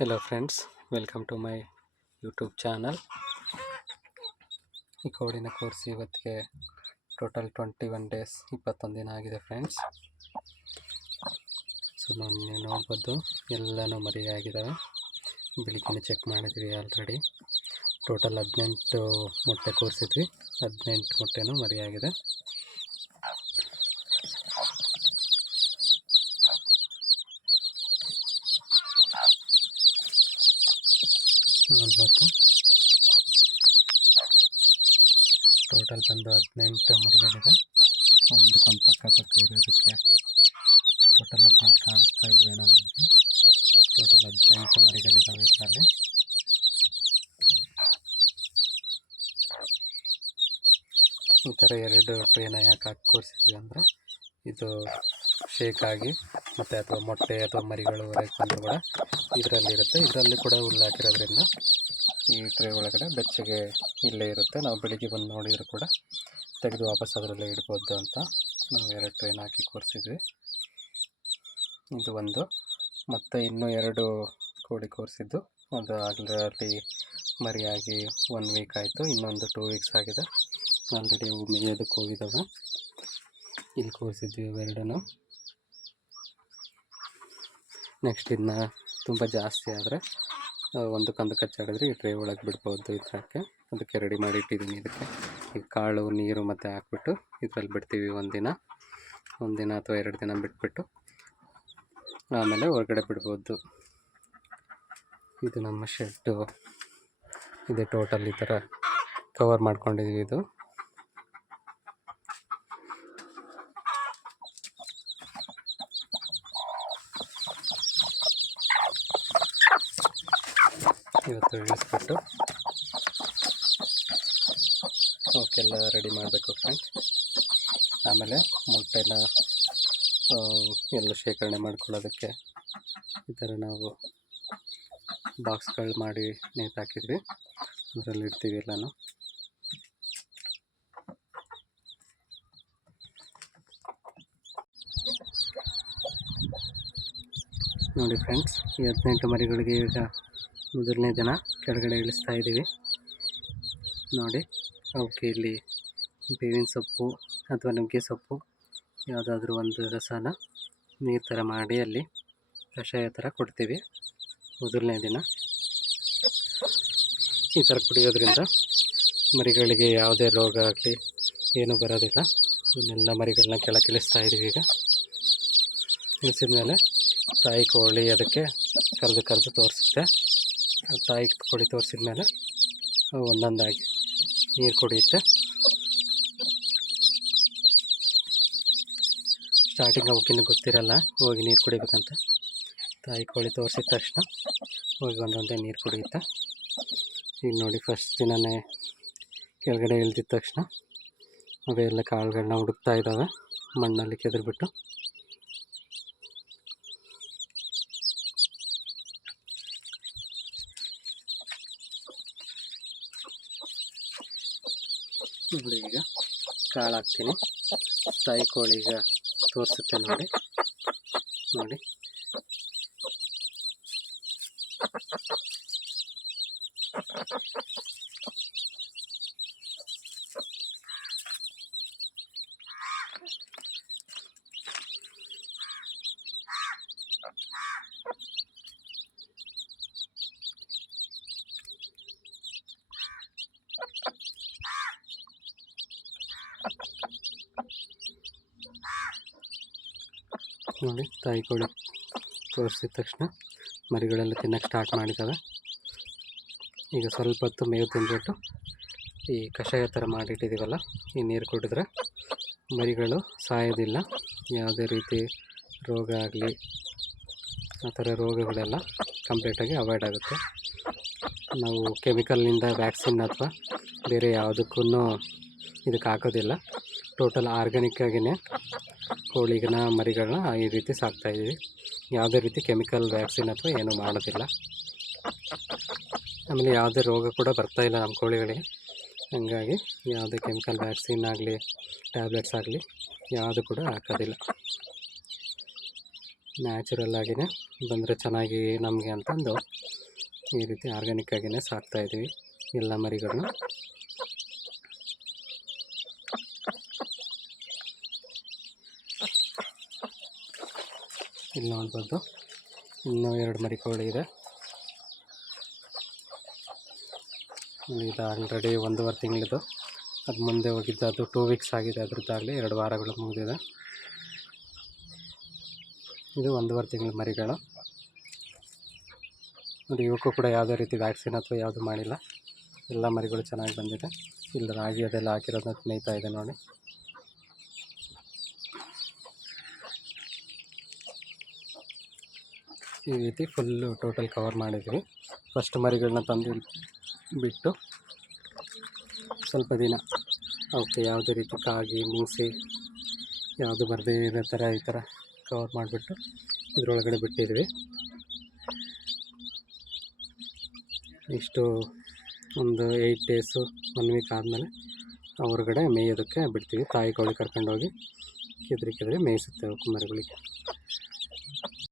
Hello friends, welcome to my YouTube channel. ಈ ಕೋಡಿನ course ಇವತ್ತಿಗೆ total 21 days 21 ದಿನ ಆಗಿದೆ ಫ್ರೆಂಡ್ಸ್. ಸೊ ನೀವು ನೋಡ್ಬೋದು ಎಲ್ಲನೂ ಮರಿಯಾಗಿದ್ದಾವೆ. ಬೆಳಿಗ್ಗೆ ಚೆಕ್ ಮಾಡಿದ್ವಿ ಆಲ್ರೆಡಿ. ಟೋಟಲ್ 18 ಮೊಟ್ಟೆ ಕೂರಿಸಿದ್ವಿ, 18 ಮೊಟ್ಟೆನೂ ಮರಿಯಾಗಿದೆ. ನೋಡ್ಬೋದು ಟೋಟಲ್ ಬಂದು 18 ಮರಿಗಳಿದೆ. ಒಂದಕ್ಕೊಂದು ಪಕ್ಕ ಇರೋದಕ್ಕೆ ಟೋಟಲ್ 18 ಕಾಣಿಸ್ತಾ ಇಲ್ವೇನೋ ನಿಮಗೆ. ಟೋಟಲ್ 18 ಮರಿಗಳಿದ್ದಾವೆ ಇದರಲ್ಲಿ. ಈ ಥರ 2 ಟ್ರೇನ ಯಾಕೆ ಹಾಕಿ ಕೂರಿಸಿದ್ವಿ ಅಂದರೆ, ಇದು ಶೇಕ್ ಆಗಿ ಮತ್ತು ಅಥವಾ ಮೊಟ್ಟೆ ಅಥವಾ ಮರಿಗಳು ಹೊರಗೆ ಬಂದರೂ ಕೂಡ ಇದರಲ್ಲಿರುತ್ತೆ. ಇದರಲ್ಲಿ ಕೂಡ ಹುಲ್ಲು ಹಾಕಿರೋದ್ರಿಂದ ಈ ಟ್ರೇ ಒಳಗಡೆ ಬೆಚ್ಚಗೆ ಇಲ್ಲೇ ಇರುತ್ತೆ. ನಾವು ಬೆಳಿಗ್ಗೆ ಬಂದು ನೋಡಿದರೂ ಕೂಡ ತೆಗೆದು ವಾಪಸ್ ಅದರಲ್ಲೇ ಇಡ್ಬೋದು ಅಂತ ನಾವು 2 ಟ್ರೇನ ಹಾಕಿ ಕೂರಿಸಿದ್ವಿ. ಇದು ಒಂದು. ಮತ್ತು ಇನ್ನೂ 2 ಕೋಳಿ ಕೂರಿಸಿದ್ದು, ಅದು ಆಗಲೇ ಮರಿಯಾಗಿ 1 ವೀಕ್ ಆಯಿತು. ಇನ್ನೊಂದು 2 ವೀಕ್ಸ್ ಆಗಿದೆ. ಆಲ್ರೆಡಿ ಅವು ಮೇಯೋದಕ್ಕೆ ಹೋಗಿದ್ದಾವೆ. ಇಲ್ಲಿ ಕೂರಿಸಿದ್ವಿ ಇವೆರಡನ್ನು. ನೆಕ್ಸ್ಟ್ ಇದನ್ನ ತುಂಬ ಜಾಸ್ತಿ ಆದರೆ ಒಂದಕ್ಕೊಂದು ಕಚ್ಚಾಡಿದ್ರೆ ಈ ಟ್ರೇ ಒಳಗೆ ಬಿಡ್ಬೋದು. ಇದಕ್ಕೆ ಅದಕ್ಕೆ ರೆಡಿ ಮಾಡಿ ಇಟ್ಟಿದ್ದೀನಿ. ಇದಕ್ಕೆ ಈಗ ಕಾಳು ನೀರು ಮತ್ತು ಹಾಕ್ಬಿಟ್ಟು ಇದರಲ್ಲಿ ಬಿಡ್ತೀವಿ. ಒಂದಿನ ಅಥವಾ 2 ದಿನ ಬಿಟ್ಬಿಟ್ಟು ಆಮೇಲೆ ಹೊರಗಡೆ ಬಿಡ್ಬೋದು. ಇದು ನಮ್ಮ ಶೆಡ್ಡು ಇದೆ. ಟೋಟಲ್ ಈ ಥರ ಕವರ್ ಮಾಡ್ಕೊಂಡಿದ್ದೀವಿ. ಇದು ಇವತ್ತು ಇಳಿಸ್ಬಿಟ್ಟು ಅವಕ್ಕೆಲ್ಲ ರೆಡಿ ಮಾಡಬೇಕು ಫ್ರೆಂಡ್ಸ್. ಆಮೇಲೆ ಮೊಟ್ಟೆನ ಎಲ್ಲ ಶೇಖರಣೆ ಮಾಡ್ಕೊಳ್ಳೋದಕ್ಕೆ ಈ ಥರ ನಾವು ಬಾಕ್ಸ್ಗಳು ಮಾಡಿ ನೇತಾಕಿದ್ವಿ. ಅದರಲ್ಲಿ ಇಡ್ತೀವಿ ಎಲ್ಲನೂ. ನೋಡಿ ಫ್ರೆಂಡ್ಸ್, ಈ 18 ಮರಿಗಳಿಗೆ ಈಗ ಮೊದಲನೇ ದಿನ ಕೆಳಗಡೆ ಇಳಿಸ್ತಾ ಇದ್ದೀವಿ. ನೋಡಿ, ಅವಕ್ಕೆ ಇಲ್ಲಿ ಬೇವಿನ ಸೊಪ್ಪು ಅಥವಾ ನುಗ್ಗೆ ಸೊಪ್ಪು ಯಾವುದಾದ್ರೂ ಒಂದು ರಸನ ನೀರು ಥರ ಮಾಡಿ ಅಲ್ಲಿ ಕಷಾಯ ಥರ ಕೊಡ್ತೀವಿ ಮೊದಲನೇ ದಿನ. ಈ ಥರ ಕುಡಿಯೋದ್ರಿಂದ ಮರಿಗಳಿಗೆ ಯಾವುದೇ ರೋಗ ಆಗಲಿ ಏನೂ ಬರೋದಿಲ್ಲ. ಇವನ್ನೆಲ್ಲ ಮರಿಗಳನ್ನ ಕೆಳಗಿಳಿಸ್ತಾ ಇದ್ದೀವಿ. ಈಗ ಇಳಿಸಿದ ಮೇಲೆ ತಾಯಿ ಕೋಳಿ ಅದಕ್ಕೆ ಕರೆದು ತೋರಿಸುತ್ತೆ. ತಾಯಿ ಕೋಳಿ ತೋರಿಸಿದ ಮೇಲೆ ಒಂದೊಂದಾಗಿ ನೀರು ಕುಡಿಯುತ್ತೆ. ಸ್ಟಾರ್ಟಿಂಗ್ ಅವಕ್ಕಿನ್ನೂ ಗೊತ್ತಿರಲ್ಲ ಹೋಗಿ ನೀರು ಕುಡಿಬೇಕಂತ. ತಾಯಿ ಕೋಳಿ ತೋರಿಸಿದ ತಕ್ಷಣ ಹೋಗಿ ಒಂದೊಂದೇ ನೀರು ಕುಡಿಯುತ್ತೆ. ಈಗ ನೋಡಿ, ಫಸ್ಟ್ ದಿನವೇ ಕೆಳಗಡೆ ಇಳಿದಿದ ತಕ್ಷಣ ಅವೆಲ್ಲ ಕಾಳುಗಳನ್ನ ಹುಡುಕ್ತಾ ಇದ್ದಾವೆ ಮಣ್ಣಲ್ಲಿ ಕೆದರ್ಬಿಟ್ಟು. ನೋಡಿ, ಈಗ ಕಾಳು ಹಾಕ್ತೀನಿ. ತಾಯಿ ಕೋಳಿ ಈಗ ತೋರಿಸುತ್ತೆ. ನೋಡಿ ನೋಡಿ ನೋಡಿ ತಾಯಿ ಕೋಳಿ ತೋರಿಸಿದ ತಕ್ಷಣ ಮರಿಗಳೆಲ್ಲ ತಿನ್ನೋಕ್ಕೆ ಸ್ಟಾರ್ಟ್ ಮಾಡಿದ್ದಾವೆ. ಈಗ ಸ್ವಲ್ಪ ಹೊತ್ತು ಮೇವು ತಿಂದ್ಬಿಟ್ಟು ಈ ಕಷಾಯ ಥರ ಮಾಡಿಟ್ಟಿದ್ದೀವಲ್ಲ, ಈ ನೀರು ಕುಡಿದ್ರೆ ಮರಿಗಳು ಸಾಯೋದಿಲ್ಲ. ಯಾವುದೇ ರೀತಿ ರೋಗ ಆಗಲಿ ಆ ಥರ ರೋಗಗಳೆಲ್ಲ ಕಂಪ್ಲೀಟಾಗಿ ಅವಾಯ್ಡ್ ಆಗುತ್ತೆ. ನಾವು ಕೆಮಿಕಲ್ನಿಂದ ವ್ಯಾಕ್ಸಿನ್ ಅಥವಾ ಬೇರೆ ಯಾವುದಕ್ಕೂ ಇದಕ್ಕೆ ಹಾಕೋದಿಲ್ಲ. ಟೋಟಲ್ ಆರ್ಗ್ಯಾನಿಕ್ಕಾಗಿಯೇ ಕೋಳಿಗನ ಮರಿಗಳನ್ನ ಈ ರೀತಿ ಸಾಕ್ತಾಯಿದ್ದೀವಿ. ಯಾವುದೇ ರೀತಿ ಕೆಮಿಕಲ್ ವ್ಯಾಕ್ಸಿನ್ ಅಥವಾ ಏನೂ ಮಾಡೋದಿಲ್ಲ. ಆಮೇಲೆ ಯಾವುದೇ ರೋಗ ಕೂಡ ಬರ್ತಾಯಿಲ್ಲ ನಮ್ಮ ಕೋಳಿಗಳಿಗೆ. ಹಾಗಾಗಿ ಯಾವುದೇ ಕೆಮಿಕಲ್ ವ್ಯಾಕ್ಸಿನ್ ಆಗಲಿ ಟ್ಯಾಬ್ಲೆಟ್ಸ್ ಆಗಲಿ ಯಾವುದು ಕೂಡ ಹಾಕೋದಿಲ್ಲ. ನ್ಯಾಚುರಲ್ ಆಗಿಯೇ ಬಂದರೆ ಚೆನ್ನಾಗಿ ನಮಗೆ ಅಂತಂದು ಈ ರೀತಿ ಆರ್ಗ್ಯಾನಿಕ್ ಆಗಿಯೇ ಸಾಕ್ತಾಯಿದ್ದೀವಿ ಎಲ್ಲ ಮರಿಗಳನ್ನ. ಇಲ್ಲಿ ನೋಡ್ಬೋದು ಇನ್ನೂ 2 ಮರಿ ಕೋಳಿ ಇದೆ. ಇದು ಆಲ್ರೆಡಿ 1.5 ತಿಂಗಳಿದು. ಅದು ಮುಂದೆ ಹೋಗಿದ್ದು ಅದು 2 ವೀಕ್ಸ್ ಆಗಿದೆ. ಅದ್ರದ್ದಾಗಲಿ 2 ವಾರಗಳು ಮುಗಿದಿದೆ. ಇದು 1.5 ತಿಂಗಳ ಮರಿಗಳು ನೋಡಿ. ಇವಕ್ಕೂ ಕೂಡ ಯಾವುದೇ ರೀತಿ ವ್ಯಾಕ್ಸಿನ್ ಅಥವಾ ಯಾವುದು ಮಾಡಿಲ್ಲ. ಎಲ್ಲ ಮರಿಗಳು ಚೆನ್ನಾಗಿ ಬಂದಿದೆ. ಇಲ್ಲಿ ರಾಗಿ ಅದೆಲ್ಲ ಹಾಕಿರೋದನ್ನ ಮೇಯ್ತಾ ಇದೆ ನೋಡಿ. ಈ ರೀತಿ ಫುಲ್ಲು ಟೋಟಲ್ ಕವರ್ ಮಾಡಿದ್ವಿ. ಫಸ್ಟ್ ಮರಿಗಳನ್ನ ತಂದು ಬಿಟ್ಟು ಸ್ವಲ್ಪ ದಿನ ಅವಕ್ಕೆ ಯಾವುದೇ ರೀತಿ ಕಾಗಿ ಮೂಸಿ ಯಾವುದು ಬರದೇ ಇರೋ ಥರ ಈ ಥರ ಕವರ್ ಮಾಡಿಬಿಟ್ಟು ಇದರೊಳಗಡೆ ಬಿಟ್ಟಿದ್ವಿ. ಇಷ್ಟು ಒಂದು 8 ಡೇಸು 1 ವೀಕ್ ಆದಮೇಲೆ ಹೊರಗಡೆ ಮೇಯೋದಕ್ಕೆ ಬಿಡ್ತೀವಿ. ತಾಯಿ ಕೋಳಿ ಕರ್ಕೊಂಡೋಗಿ ಕೆದರಿ ಮೇಯಿಸುತ್ತೆ ಅವಕ್ಕೆ ಮರಿಗಳಿಗೆ.